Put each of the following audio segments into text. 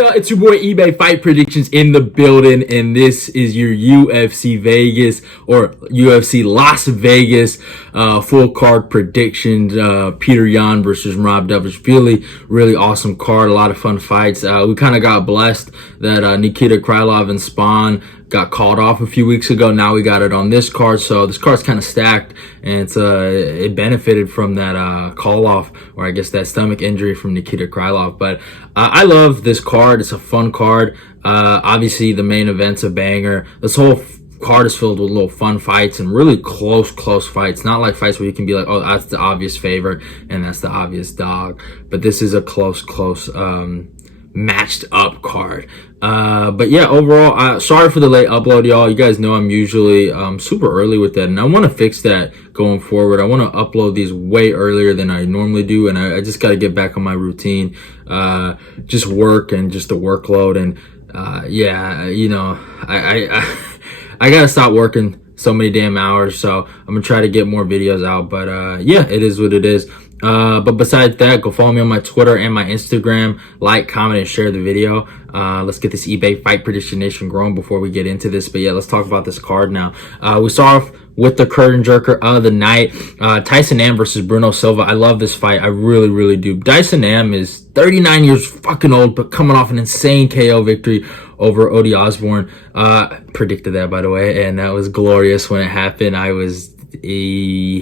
y'all? It's your boy eBay Fight Predictions in the building, and this is your UFC Vegas or UFC Las Vegas full card predictions. Petr Yan versus Merab Dvalishvili. Really awesome card, a lot of fun fights. We kind of got blessed that Nikita, Krylov, and Spann got called off a few weeks ago. Now we got it on this card, so this card's kind of stacked, and it benefited from that call off, or I guess that stomach injury from Nikita Krylov. But I love this card. It's a fun card. Obviously the main event's a banger. This whole card is filled with little fun fights and really close fights. Not like fights where you can be like, oh, that's the obvious favorite and that's the obvious dog. But this is a close matched up card. But yeah, overall, sorry for the late upload, y'all. You guys know I'm usually super early with that, and I want to fix that going forward. I want to upload these way earlier than I normally do, and I just got to get back on my routine. Just work and just the workload, and yeah, you know, I gotta stop working so many damn hours, so I'm gonna try to get more videos out. But yeah, it is what it is. But besides that, go follow me on my Twitter and my Instagram. Like, comment, and share the video. Let's get this eBay Fight Prediction Nation growing before we get into this. But yeah, let's talk about this card now. We start off with the curtain jerker of the night. Tyson versus Bruno Silva. I love this fight. I really do. Tyson is 39 years fucking old, but coming off an insane KO victory over Odi Osborne. Predicted that, by the way, and that was glorious when it happened. I was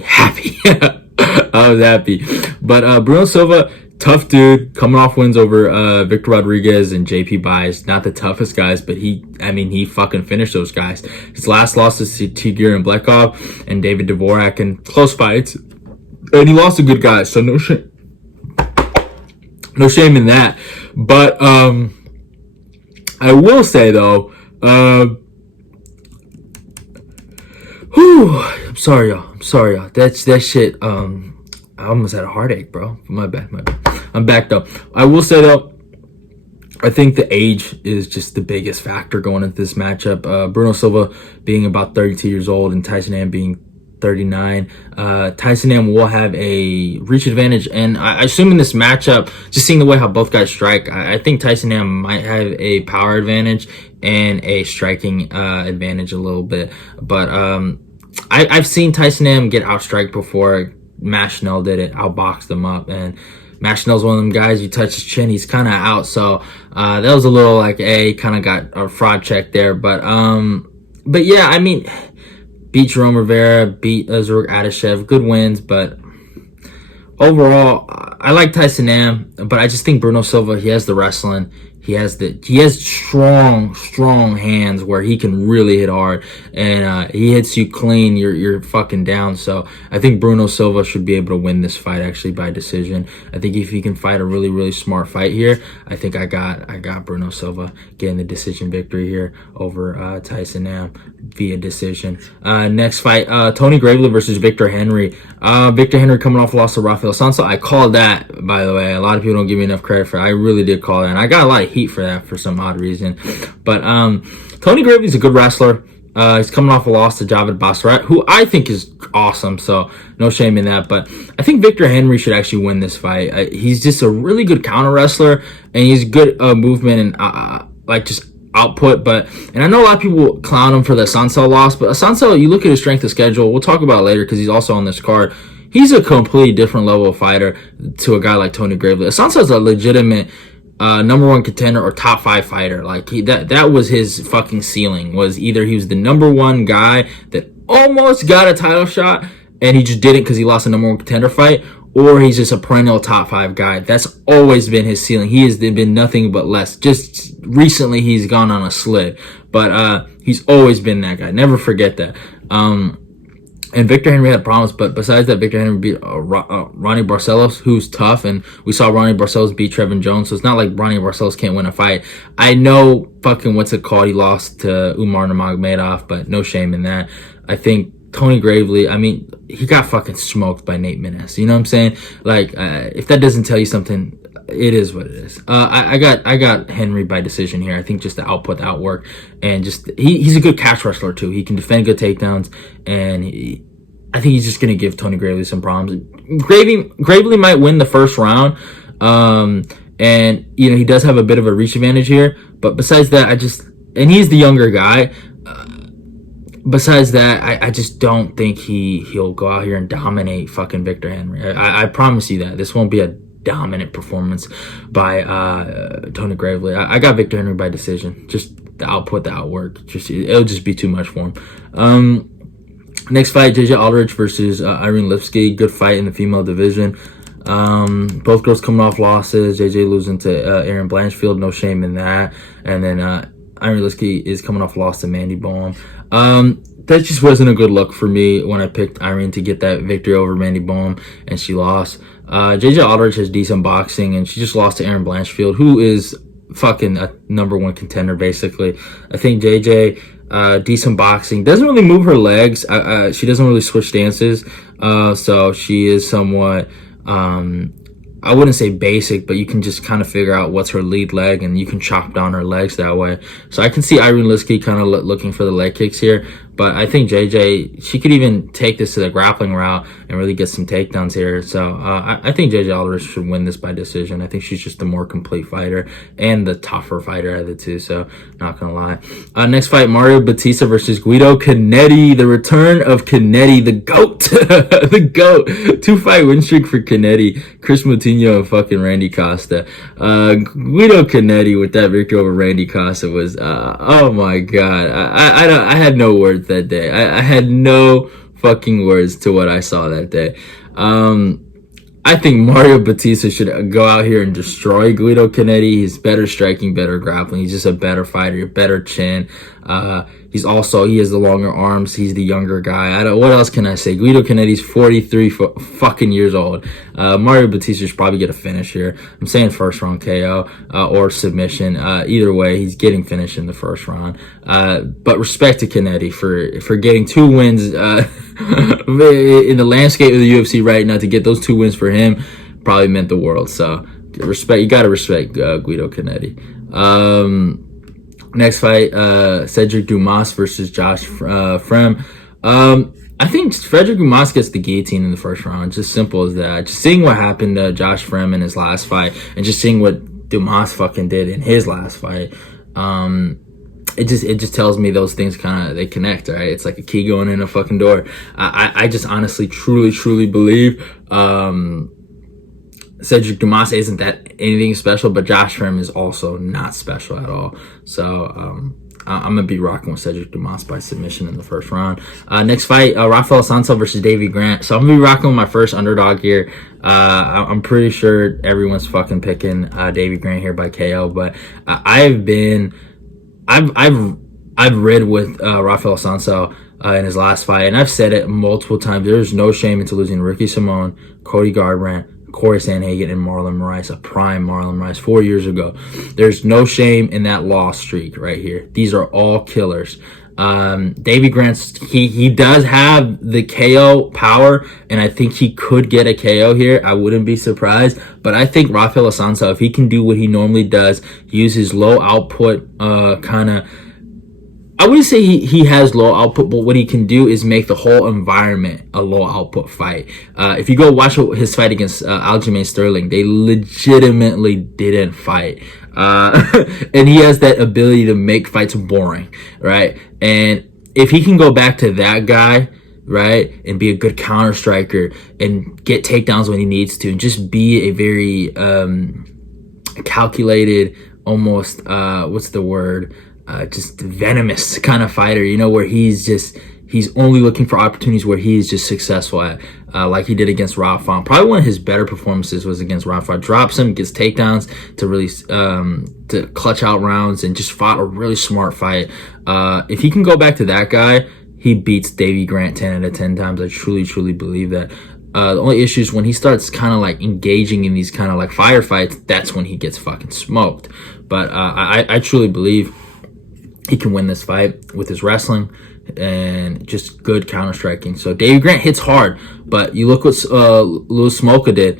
happy. I was happy. But Bruno Silva, tough dude, coming off wins over Victor Rodriguez and JP Buys. Not the toughest guys, but he fucking finished those guys. His last losses to Tigir and Blekov and David Dvorak in close fights. And he lost to good guys, so no shame. No shame in that. But I will say though, I'm sorry y'all. That shit, I almost had a heartache, bro. My bad. I'm back though. I will say though, I think the age is just the biggest factor going into this matchup. Bruno Silva being about 32 years old and Tyson being 39. Tyson will have a reach advantage, and I assume in this matchup, just seeing the way how both guys strike, I think Tyson might have a power advantage and a striking advantage a little bit. But I've seen Tyson get outstriked before. Mashnell did it, outboxed him up, and Mashnell's one of them guys, you touch his chin, he's kind of out. So that was a little like, kind of got a fraud check there. But yeah, I mean, beat Jerome Rivera, beat Zurg Adeshev, good wins. But overall, I like Tyson but I just think Bruno Silva, he has the wrestling. He has strong hands where he can really hit hard, and he hits you clean, you're fucking down. So I think Bruno Silva should be able to win this fight actually by decision. I think if he can fight a really smart fight here, I think I got Bruno Silva getting the decision victory here over Tyson via decision. Next fight, Tony Gravely versus Victor Henry. Victor Henry coming off a loss to Raphael. I called that, by the way. A lot of people don't give me enough credit for it. I really did call that, and I got a lot of heat for that for some odd reason. But Tony Gravely's a good wrestler. He's coming off a loss to Javid Bassarat, who I think is awesome, so no shame in that. But I think Victor Henry should actually win this fight. He's just a really good counter wrestler, and he's good movement and like just output. And I know a lot of people clown him for the Assunção loss, but Assunção, you look at his strength of schedule, we'll talk about it later because he's also on this card. He's a completely different level of fighter to a guy like Tony Gravely. Assunção's a legitimate number one contender or top 5 fighter. Like that was his fucking ceiling, was either he was the number one guy that almost got a title shot and he just didn't because he lost a number one contender fight, or he's just a perennial top 5 guy. That's always been his ceiling. He has been nothing but less. Just recently he's gone on a slid, but he's always been that guy. Never forget that. And Victor Henry had problems, but besides that, Victor Henry beat Ronnie Barcelos, who's tough, and we saw Ronnie Barcelos beat Trevin Jones, so it's not like Ronnie Barcelos can't win a fight. I know fucking what's it called, he lost to Umar Nurmagomedov, but no shame in that. I think Tony Gravely, I mean, he got fucking smoked by Nate Menes, you know what I'm saying? Like, if that doesn't tell you something, it is what it is. I got Henry by decision here. I think just the output, the outwork, and just he's a good catch wrestler too. He can defend good takedowns, and I think he's just gonna give Tony Gravely some problems. Gravely might win the first round, And, you know, he does have a bit of a reach advantage here. But besides that, and he's the younger guy. Besides that, I just don't think he'll go out here and dominate fucking Victor Henry. I promise you that. This won't be a dominant performance by Tony Gravely. I got Victor Henry by decision. Just the output, the outwork. It'll just be too much for him. Next fight, JJ Aldrich versus Irene Lipski. Good fight in the female division. Both girls coming off losses. JJ losing to Erin Blanchfield. No shame in that. And then Irene Lipski is coming off loss to Mandy Baum. That just wasn't a good look for me when I picked Irene to get that victory over Mandy Baum, and she lost. JJ Aldrich has decent boxing, and she just lost to Erin Blanchfield, who is fucking a #1 contender, basically. I think JJ, decent boxing, doesn't really move her legs. She doesn't really switch stances, so she is somewhat, I wouldn't say basic, but you can just kind of figure out what's her lead leg, and you can chop down her legs that way. So I can see Irene Lipski kind of looking for the leg kicks here. But I think JJ, she could even take this to the grappling route and really get some takedowns here. So I think JJ Aldrich should win this by decision. I think she's just the more complete fighter and the tougher fighter of the two. So not going to lie. Next fight, Mario Batista versus Guido Canetti. The return of Canetti, the GOAT. The GOAT. 2-fight win streak for Canetti. Chris Moutinho and fucking Randy Costa. Guido Canetti with that victory over Randy Costa was, oh my God. I had no words that day. I had no fucking words to what I saw that day. I think Mario Batista should go out here and destroy Guido Canetti. He's better striking, better grappling. He's just a better fighter, better chin. He has the longer arms. He's the younger guy. What else can I say? Guido Canetti's 43 fucking years old. Mario Batista should probably get a finish here. I'm saying first round KO, or submission. Either way, he's getting finished in the first round. But respect to Canetti for getting 2 wins, in the landscape of the UFC right now. To get those 2 wins for him probably meant the world. So respect, you gotta respect, Guido Canetti. Next fight, Cedric Dumas versus Josh Fremd. I think Cedric Dumas gets the guillotine in the first round. Just simple as that. Just seeing what happened to Josh Fremd in his last fight, and just seeing what Dumas fucking did in his last fight, it just tells me those things they connect, right? It's like a key going in a fucking door. I just honestly, truly believe, Cedric Dumas isn't that anything special, but Josh Fremd is also not special at all. So I'm gonna be rocking with Cedric Dumas by submission in the first round. Next fight, Raphael Assunção versus Davey Grant. So I'm gonna be rocking with my first underdog here. I'm pretty sure everyone's fucking picking Davey Grant here by KO, but I've read with Raphael Assunção in his last fight, and I've said it multiple times. There's no shame into losing Ricky Simon, Cody Garbrandt, Corey Sandhagen, and Marlon Moraes, a prime Marlon Moraes 4 years ago. There's no shame in that loss streak right here. These are all killers. Davey Grant's, he does have the KO power, and I think he could get a KO here. I wouldn't be surprised, but I think Raphael Assunção, if he can do what he normally does, use his low output, I wouldn't say he has low output, but what he can do is make the whole environment a low output fight. If you go watch his fight against Aljamain Sterling, they legitimately didn't fight. And he has that ability to make fights boring, right? And if he can go back to that guy, right, and be a good counter striker and get takedowns when he needs to, and just be a very calculated, almost, what's the word? Just venomous kind of fighter, you know, where he's only looking for opportunities where he's just successful at, like he did against Raphael. Probably one of his better performances was against Raphael. Drops him, gets takedowns to really, to clutch out rounds, and just fought a really smart fight. If he can go back to that guy, he beats Davey Grant 10 out of 10 times. I truly believe that. The only issue is when he starts kind of like engaging in these kind of like firefights, that's when he gets fucking smoked. But I truly believe he can win this fight with his wrestling and just good counter striking. So Davey Grant hits hard, but you look what Louis Smolka did.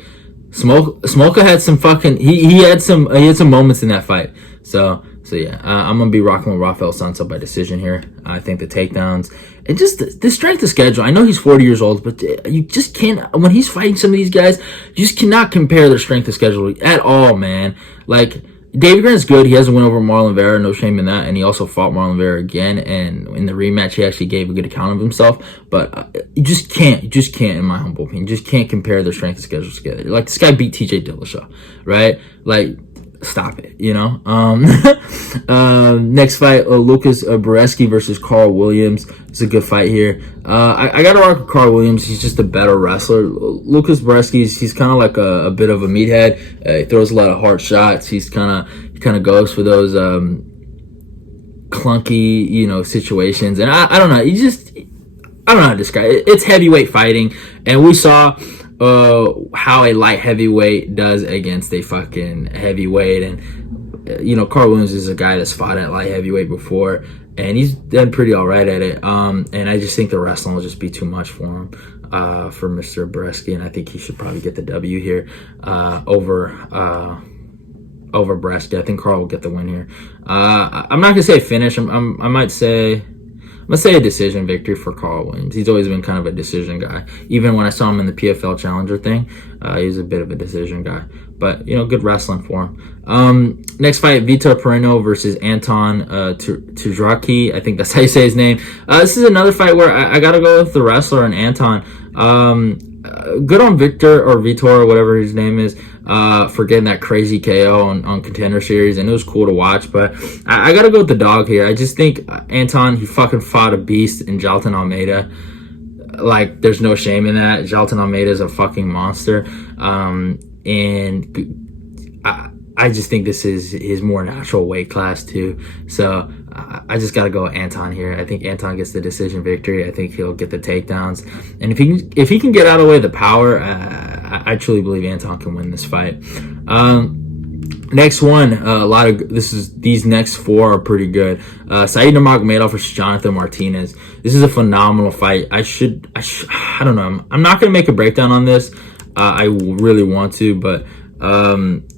Smolka had some fucking he had some moments in that fight. So So yeah, I'm gonna be rocking with Raphael Assunção by decision here. I think the takedowns and just the strength of schedule. I know he's 40 years old, but you just can't, when he's fighting some of these guys, you just cannot compare their strength of schedule at all, man. Like, David Grant's good. He has a win over Marlon Vera, no shame in that. And he also fought Marlon Vera again. And in the rematch, he actually gave a good account of himself. But you just can't, in my humble opinion, you just can't compare their strength of schedule together. Like, this guy beat TJ Dillashaw, right? Like, stop it, you know? Next fight, Łukasz Brzeski versus Karl Williams. It's a good fight here. I gotta rock with Karl Williams. He's just a better wrestler. Łukasz Brzeski, he's kind of like a bit of a meathead. He throws a lot of hard shots. He kind of goes for those clunky, you know, situations. And I don't know. I don't know how to describe it. It's heavyweight fighting, and we saw how a light heavyweight does against a fucking heavyweight. And you know, Karl Williams is a guy that's fought at light heavyweight before, and he's done pretty all right at it. And I just think the wrestling will just be too much for him, for Mr. Brzeski, and I think he should probably get the W here over Brzeski. I think Karl will get the win here. I'm not gonna say finish. I might say. I'm gonna say a decision victory for Karl Williams. He's always been kind of a decision guy. Even when I saw him in the PFL Challenger thing, he was a bit of a decision guy. But, you know, good wrestling for him. Next fight, Vitor Petrino versus Anton Tudrakhi. I think that's how you say his name. This is another fight where I gotta go with the wrestler and Anton. Good on Victor, or Vitor, or whatever his name is, for getting that crazy KO on Contender Series, and it was cool to watch. But I gotta go with the dog here. I just think Anton, he fucking fought a beast in Jailton Almeida. Like, there's no shame in that. Jailton Almeida is a fucking monster, and I just think this is his more natural weight class too. So I just got to go with Anton here. I think Anton gets the decision victory. I think he'll get the takedowns. And if he can get out of the way of the power, I truly believe Anton can win this fight. Next one, these next four are pretty good. Said Nurmagomedov versus Jonathan Martinez. This is a phenomenal fight. I don't know. I'm not going to make a breakdown on this. I really want to, but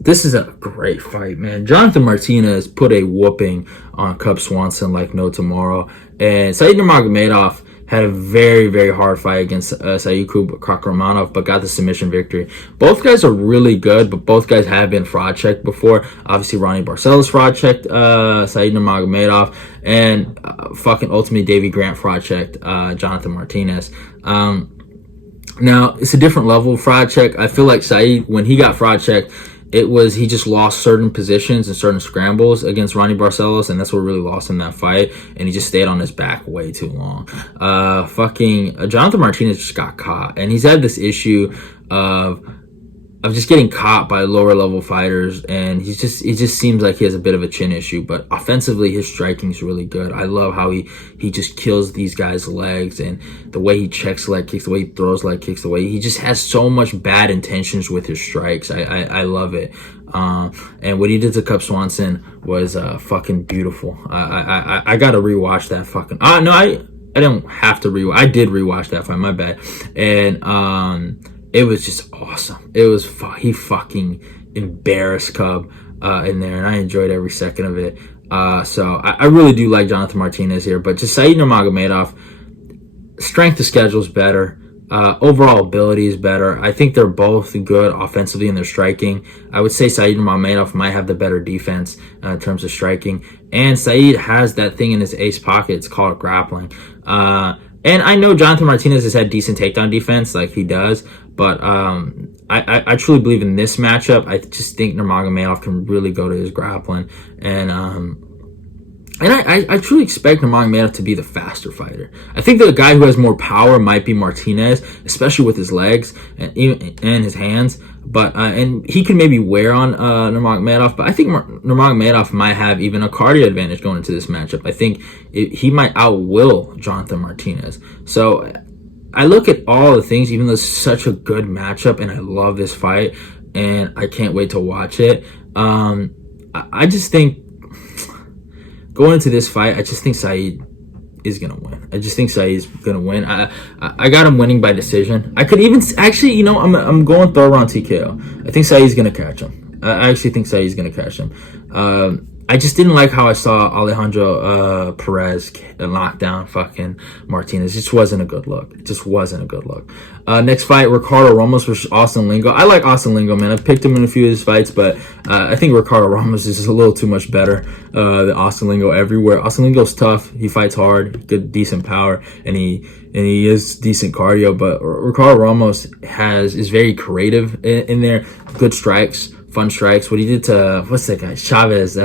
this is a great fight, man. Jonathan Martinez put a whooping on Cub Swanson like no tomorrow. And Said Nurmagomedov had a very, very hard fight against Romanov, but got the submission victory. Both guys are really good, but both guys have been fraud checked before. Obviously, Ronnie Barcelos fraud checked Said Nurmagomedov, and fucking ultimately Davey Grant fraud checked Jonathan Martinez. Now, it's a different level of fraud check. I feel like Said, when he got fraud checked, he just lost certain positions and certain scrambles against Ronnie Barcelos, and that's what really lost him that fight, and he just stayed on his back way too long. Jonathan Martinez just got caught, and he's had this issue of just getting caught by lower level fighters, and he just seems like he has a bit of a chin issue. But offensively, his striking is really good. I love how he just kills these guys' legs, and the way he checks leg kicks, the way he throws leg kicks, the way he just has so much bad intentions with his strikes. I love it. And what he did to Cub Swanson was fucking beautiful. I gotta rewatch that fucking. No, I don't have to rewatch. I did rewatch that fight. My bad. And it was just awesome. It was he fucking embarrassed Cub in there, and I enjoyed every second of it. So I really do like Jonathan Martinez here, but just Said Nurmagomedov, strength of schedule is better. Overall ability is better. I think they're both good offensively in their striking. I would say Said Nurmagomedov might have the better defense in terms of striking, and Said has that thing in his ace pocket. It's called grappling. And I know Jonathan Martinez has had decent takedown defense, like he does, but I truly believe in this matchup. I just think Nurmagomedov can really go to his grappling, and I truly expect Nurmagomedov to be the faster fighter. I think the guy who has more power might be Martinez, especially with his legs and his hands. But and he can maybe wear on Nurmagomedov, but I think Nurmagomedov might have even a cardio advantage going into this matchup. I think he might outwill Jonathan Martinez. So I look at all the things, even though it's such a good matchup, and I love this fight, and I can't wait to watch it. I just think going into this fight, I just think Said is gonna win. I just think Said's gonna win. I got him winning by decision. I could even actually, you know, I'm going third round TKO. I think Said's gonna catch him. I actually think Said's gonna catch him. I just didn't like how I saw Alejandro Perez lock down fucking Martinez. It just wasn't a good look. It just wasn't a good look. Next fight, Ricardo Ramos versus Austin Lingo. I like Austin Lingo, man. I've picked him in a few of his fights, but I think Ricardo Ramos is a little too much better than Austin Lingo everywhere. Austin Lingo's tough. He fights hard, good, decent power, and he is decent cardio. But Ricardo Ramos is very creative in there. Good strikes. Fun strikes. What he did to, what's that guy? Chavez,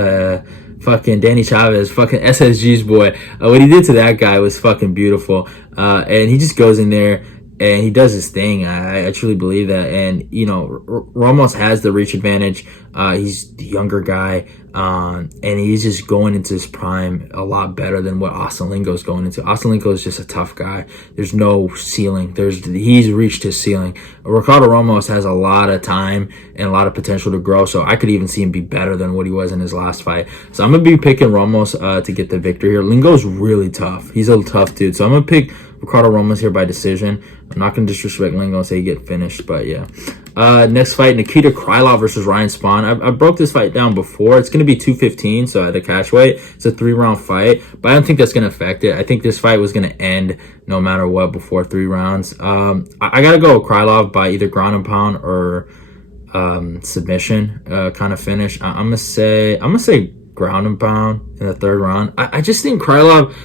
fucking Danny Chavez, fucking SSG's boy. What he did to that guy was fucking beautiful. And he just goes in there and he does his thing. I truly believe that. And, you know, Ramos has the reach advantage. He's the younger guy. And he's just going into his prime a lot better than what Austin Lingo's going into. Austin Lingo is just a tough guy. There's no ceiling. He's reached his ceiling. Ricardo Ramos has a lot of time and a lot of potential to grow. So I could even see him be better than what he was in his last fight. So I'm going to be picking Ramos to get the victory here. Lingo's really tough. He's a tough dude. So I'm going to pick Ricardo Ramos here by decision. I'm not going to disrespect Lingo and say he get finished, but yeah. Next fight, Nikita Krylov versus Ryan Spann. I broke this fight down before. It's going to be 215, so at the catch weight. It's a 3-round fight, but I don't think that's going to affect it. I think this fight was going to end no matter what before 3 rounds. I got to go with Krylov by either ground and pound or submission kind of finish. I'm gonna say ground and pound in the 3rd round. I just think Krylov,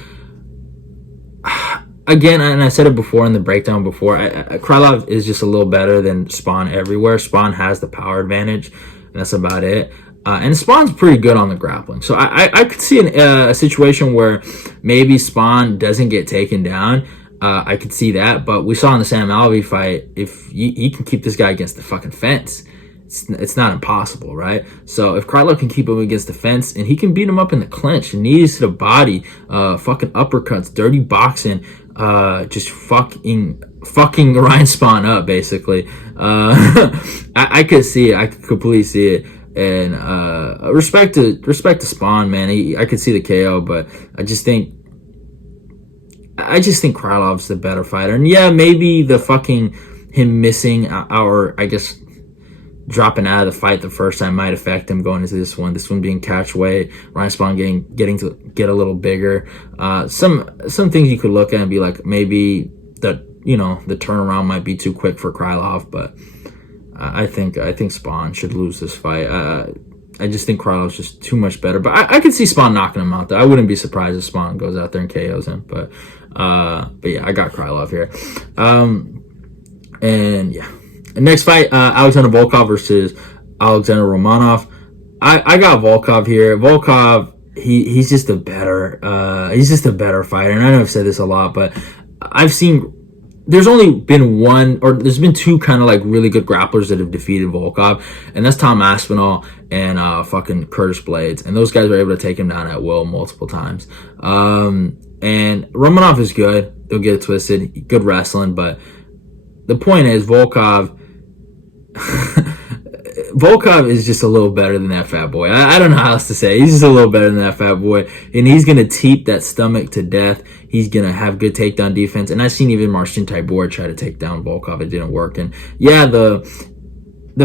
again, and I said it before in the breakdown before, Krylov is just a little better than Spann everywhere. Spann has the power advantage, and that's about it. And Spann's pretty good on the grappling. So I could see a situation where maybe Spann doesn't get taken down. I could see that. But we saw in the Sam Alvey fight, if he can keep this guy against the fucking fence, it's not impossible, right? So if Krylov can keep him against the fence and he can beat him up in the clinch, knees to the body, fucking uppercuts, dirty boxing, just fucking Ryan Spann up, basically. I could see it. I could completely see it. And respect to Spann, man. I could see the KO, but I just think Krylov's the better fighter. And yeah, maybe the fucking him missing I guess dropping out of the fight the first time might affect him going into this one. This one being catch weight, Ryan Spann getting to get a little bigger. Some things you could look at and be like, maybe the turnaround might be too quick for Krylov, but I think Spann should lose this fight. I just think Krylov's just too much better. But I could see Spann knocking him out, though. I wouldn't be surprised if Spann goes out there and KOs him. But yeah, I got Krylov here. And yeah. Next fight, Alexandr Volkov versus Alexander Romanov. I got Volkov here. Volkov, he's just a better fighter. And I know I've said this a lot, but there's only been there's been 2 kind of like really good grapplers that have defeated Volkov, and that's Tom Aspinall and fucking Curtis Blades. And those guys were able to take him down at will multiple times. And Romanov is good. Don't get it twisted. Good wrestling, but the point is Volkov is just a little better than that fat boy. I don't know how else to say it. He's just a little better than that fat boy. And he's going to teep that stomach to death. He's going to have good takedown defense. And I've seen even Marcin Tybura try to take down Volkov. It didn't work. And yeah, the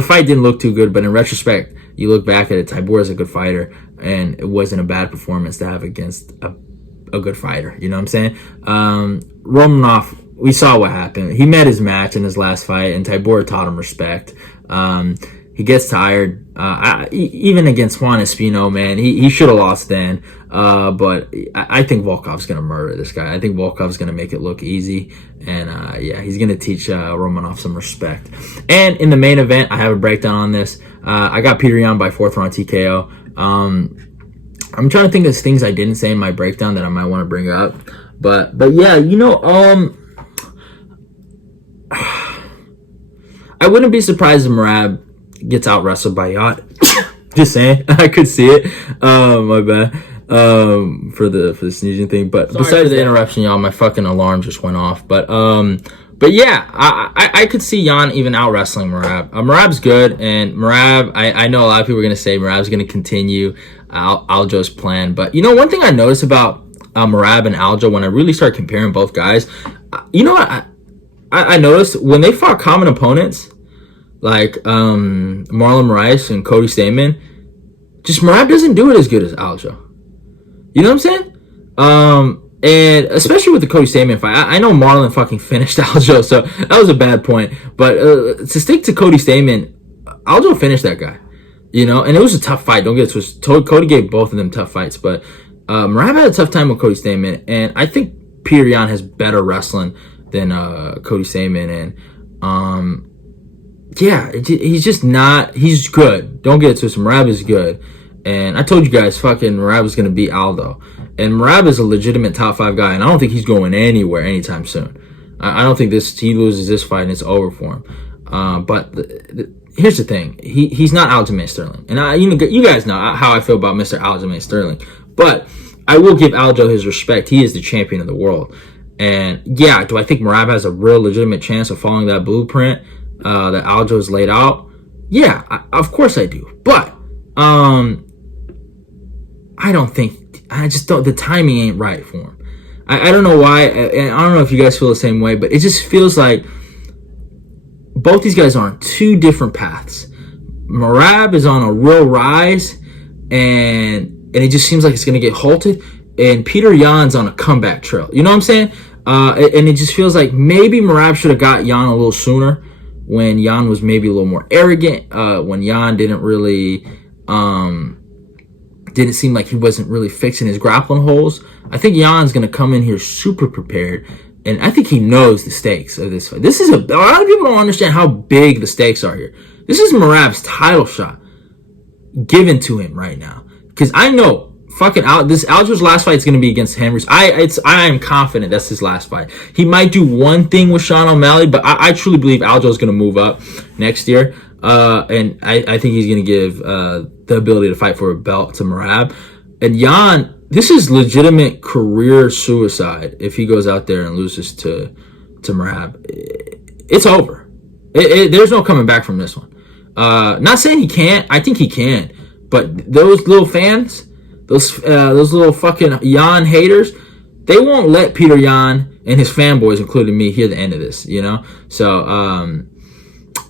fight didn't look too good. But in retrospect, you look back at it, Tybura is a good fighter. And it wasn't a bad performance to have against a good fighter. You know what I'm saying? Romanov, we saw what happened. He met his match in his last fight, and Tybura taught him respect. He gets tired. Even against Juan Espino, man, he should have lost then. But I think Volkov's going to murder this guy. I think Volkov's going to make it look easy. And yeah, he's going to teach Romanov some respect. And in the main event, I have a breakdown on this. I got Petr Yan by 4th round TKO. I'm trying to think of things I didn't say in my breakdown that I might want to bring up. But yeah, I wouldn't be surprised if Merab gets out wrestled by Yacht. Just saying, I could see it. My bad. For the sneezing thing. But sorry besides the interruption, y'all, my fucking alarm just went off. But yeah, I could see Jan even out wrestling Merab. Merab's good, and Merab, I know a lot of people are gonna say Merab's gonna continue Aljo's plan. But one thing I noticed about Merab and Aljo when I really started comparing both guys, what I noticed when they fought common opponents like Marlon Moraes and Cody Stamann, Just Merab doesn't do it as good as Aljo. You know what I'm saying? And especially with the Cody Stamann fight, I know Marlon fucking finished Aljo, so that was a bad point. But to stick to Cody Stamann, Aljo finished that guy. You know, and it was a tough fight. Don't get it twisted. Cody gave both of them tough fights, but Merab had a tough time with Cody Stamann, and I think Petr Yan has better wrestling than Cody Stamann, and yeah, he's just not. He's good. Don't get it twisted. Merab is good, and I told you guys, fucking Merab is gonna beat Aldo, and Merab is a legitimate top 5 guy, and I don't think he's going anywhere anytime soon. I don't think he loses this fight and it's over for him. But here's the thing: he's not Aljamain Sterling, and you guys know how I feel about Mr. Aljamain Sterling. But I will give Aljo his respect. He is the champion of the world, and yeah, do I think Merab has a real legitimate chance of following that blueprint that Aljo has laid out? Yeah, of course I do. But I don't think. I just don't. The timing ain't right for him. I don't know why, and I don't know if you guys feel the same way, but it just feels like both these guys are on 2 different paths. Merab is on a real rise, and it just seems like it's going to get halted, and Petr Yan's on a comeback trail. You know what I'm saying? And it just feels like maybe Merab should have got Yan a little sooner, when Yan was maybe a little more arrogant, when Yan didn't really... didn't seem like he wasn't really fixing his grappling holes. I think Jan's going to come in here super prepared, and I think he knows the stakes of this fight. A lot of people don't understand how big the stakes are here. This is Merab's title shot given to him right now. Because I know fucking Aljo's last fight is going to be against Henry's. I am confident that's his last fight. He might do one thing with Sean O'Malley, but I truly believe Aljo's going to move up next year. And I think he's going to give the ability to fight for a belt to Merab. And Yan, this is legitimate career suicide if he goes out there and loses to Merab. It's over. There's no coming back from this one. Not saying he can't. I think he can. But those little fans, those little fucking Yan haters, they won't let Petr Yan and his fanboys, including me, hear the end of this, you know? So,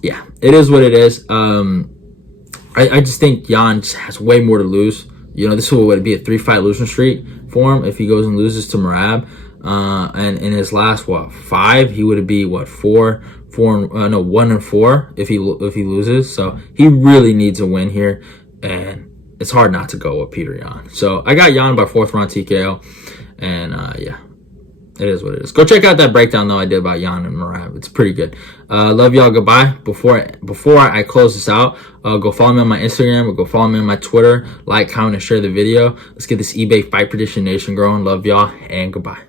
yeah, it is what it is. I just think Yan has way more to lose. You know, this would be a 3-fight losing streak for him if he goes and loses to Merab. And in his last 5, he would be 1-4 if he loses. So he really needs a win here, and it's hard not to go with Petr Yan. So I got Yan by 4th round TKO, and yeah. It is what it is. Go check out that breakdown, though, I did about Yan and Merab. It's pretty good. Love y'all. Goodbye. Before I close this out, go follow me on my Instagram or go follow me on my Twitter. Like, comment, and share the video. Let's get this eBay Fight Prediction Nation growing. Love y'all, and goodbye.